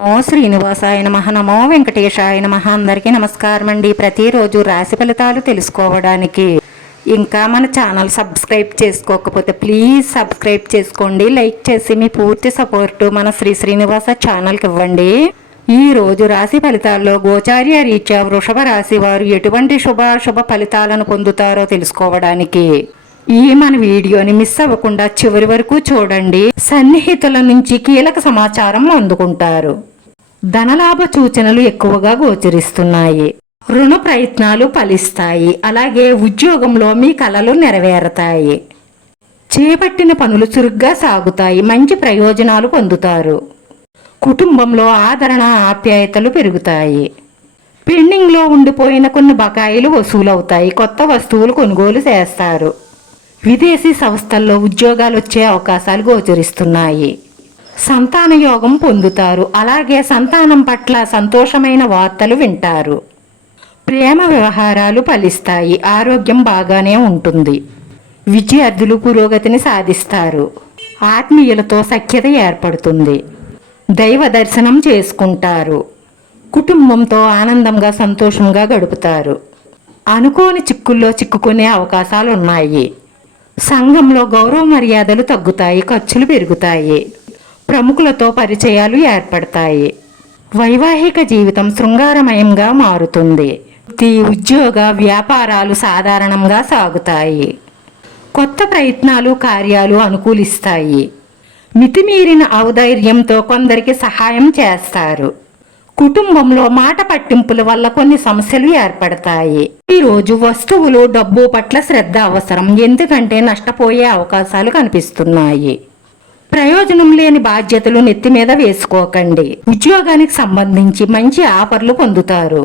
ఓ శ్రీనివాసాయ నమః. నమో వెంకటేశాయ నమః. అందరికీ నమస్కారం అండి. ప్రతిరోజు రాశి ఫలితాలు తెలుసుకోవడానికి ఇంకా మన ఛానల్ సబ్స్క్రైబ్ చేసుకోకపోతే ప్లీజ్ సబ్స్క్రైబ్ చేసుకోండి. లైక్ చేసి మీ పూర్తి సపోర్టు మన శ్రీనివాస ఛానల్కి ఇవ్వండి. ఈ రోజు రాశి ఫలితాల్లో గోచార్య రీత్యా వృషభ రాశి వారు ఎటువంటి శుభాశుభ ఫలితాలను పొందుతారో తెలుసుకోవడానికి ఈ మన వీడియోని మిస్ అవ్వకుండా చివరి వరకు చూడండి. సన్నిహితుల నుంచి కీలక సమాచారం అందుకుంటారు. ధనలాభ సూచనలు ఎక్కువగా గోచరిస్తున్నాయి. రుణ ప్రయత్నాలు ఫలిస్తాయి. అలాగే ఉద్యోగంలో మీ కలలు నెరవేరతాయి. చేపట్టిన పనులు చురుగ్గా సాగుతాయి. మంచి ప్రయోజనాలు పొందుతారు. కుటుంబంలో ఆదరణ ఆప్యాయతలు పెరుగుతాయి. పెండింగ్లో ఉండిపోయిన కొన్ని బకాయిలు వసూలవుతాయి. కొత్త వస్తువులు కొనుగోలు చేస్తారు. విదేశీ సంస్థల్లో ఉద్యోగాలు వచ్చే అవకాశాలు గోచరిస్తున్నాయి. సంతాన యోగం పొందుతారు. అలాగే సంతానం పట్ల సంతోషమైన వార్తలు వింటారు. ప్రేమ వ్యవహారాలు ఫలిస్తాయి. ఆరోగ్యం బాగానే ఉంటుంది. విద్యార్థులు పురోగతిని సాధిస్తారు. ఆత్మీయులతో సఖ్యత ఏర్పడుతుంది. దైవ దర్శనం చేసుకుంటారు. కుటుంబంతో ఆనందంగా సంతోషంగా గడుపుతారు. అనుకోని చిక్కుల్లో చిక్కుకునే అవకాశాలు ఉన్నాయి. సంఘంలో గౌరవ మర్యాదలు తగ్గుతాయి. ఖర్చులు పెరుగుతాయి. ప్రముఖులతో పరిచయాలు ఏర్పడతాయి. వైవాహిక జీవితం శృంగారమయంగా మారుతుంది. ఉద్యోగ వ్యాపారాలు సాధారణంగా సాగుతాయి. కొత్త ప్రయత్నాలు కార్యాలు అనుకూలిస్తాయి. మితిమీరిన ఔదార్యంతో కొందరికి సహాయం చేస్తారు. కుటుంబంలో మాట పట్టింపుల వల్ల కొన్ని సమస్యలు ఏర్పడతాయి. ఈరోజు వస్తువులు డబ్బు పట్ల శ్రద్ధ అవసరం. ఎందుకంటే నష్టపోయే అవకాశాలు కనిపిస్తున్నాయి. ప్రయోజనం లేని బాధ్యతలు నెత్తి మీద వేసుకోకండి. ఉద్యోగానికి సంబంధించి మంచి ఆఫర్లు పొందుతారు.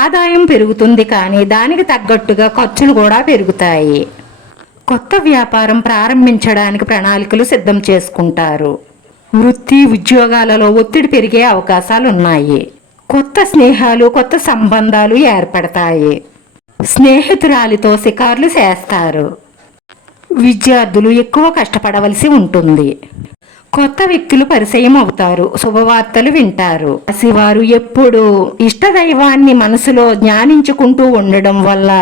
ఆదాయం పెరుగుతుంది, కానీ దానికి తగ్గట్టుగా ఖర్చులు కూడా పెరుగుతాయి. కొత్త వ్యాపారం ప్రారంభించడానికి ప్రణాళికలు సిద్ధం చేసుకుంటారు. వృత్తి ఉద్యోగాలలో ఒత్తిడి పెరిగే అవకాశాలు ఉన్నాయి. కొత్త స్నేహాలు కొత్త సంబంధాలు ఏర్పడతాయి. స్నేహితురాలితో షికార్లు చేస్తారు. విద్యార్థులు ఎక్కువ కష్టపడవలసి ఉంటుంది. కొత్త వ్యక్తులు పరిచయం అవుతారు. శుభవార్తలు వింటారు. రాశివారు ఎప్పుడు ఇష్టదైవాన్ని మనసులో ధ్యానించుకుంటూ ఉండడం వల్ల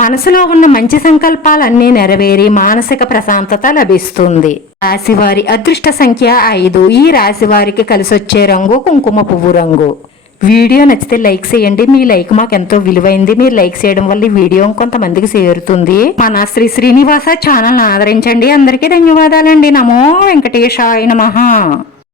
మనసులో ఉన్న మంచి సంకల్పాలన్నీ నెరవేరి మానసిక ప్రశాంతత లభిస్తుంది. రాశివారి అదృష్ట సంఖ్య 5. ఈ రాశివారికి కలిసొచ్చే రంగు కుంకుమ పువ్వు రంగు. వీడియో నచ్చితే లైక్ చేయండి. మీ లైక్ మాకు ఎంతో విలువైంది. మీరు లైక్ చేయడం వల్ల ఈ వీడియో కొంతమందికి చేరుతుంది. మన శ్రీనివాస ఛానల్ ఆదరించండి. అందరికీ ధన్యవాదాలండి. నమో వెంకటేశాయ నమః.